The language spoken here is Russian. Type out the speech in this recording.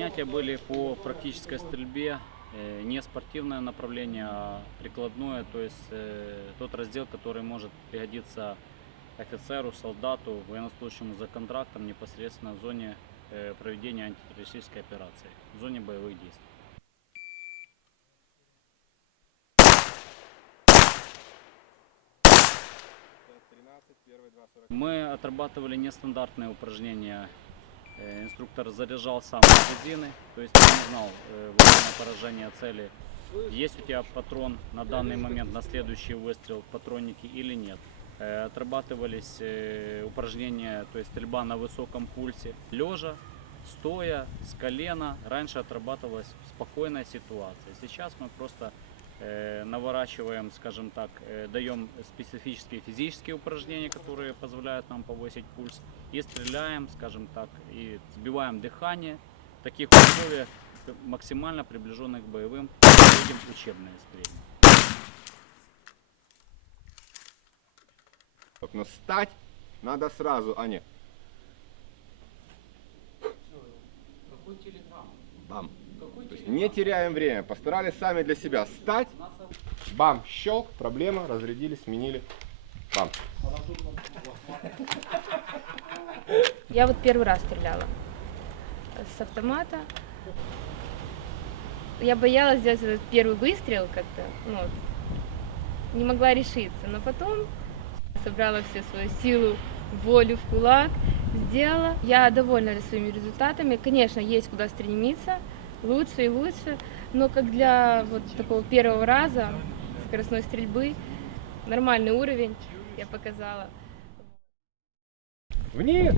Занятия были по практической стрельбе, э, не спортивное направление, а прикладное, то есть э, тот раздел, который может пригодиться офицеру, солдату, военнослужащему за контрактом непосредственно в зоне э, проведения антитеррористической операции, в зоне боевых действий. Мы отрабатывали нестандартные упражнения. Э, Инструктор заряжал сам магазины, то есть не знал э, во цели, есть у тебя патрон на данный момент на следующий выстрел в патроннике или нет. Э, Отрабатывались э, упражнения, то есть стрельба на высоком пульсе, лежа, стоя, с колена. Раньше отрабатывалась в спокойной ситуации. Сейчас мы просто наворачиваем, скажем так, э, даем специфические физические упражнения, которые позволяют нам повысить пульс, и стреляем, скажем так, и сбиваем дыхание. В таких условиях, э, максимально приближенных к боевым, проводим учебные стрельбы. Так, Но стать надо сразу, а не бам. То есть не теряем время, постарались сами для себя стать, бам, щелк, проблема, разрядили, сменили, бам. Я вот первый раз стреляла с автомата. Я боялась сделать этот первый выстрел как-то, ну, вот, не могла решиться. Но потом собрала всю свою силу, волю в кулак, сделала. Я довольна своими результатами. Конечно, есть куда стремиться, лучше и лучше, но как для вот такого первого раза скоростной стрельбы нормальный уровень я показала. Вниз!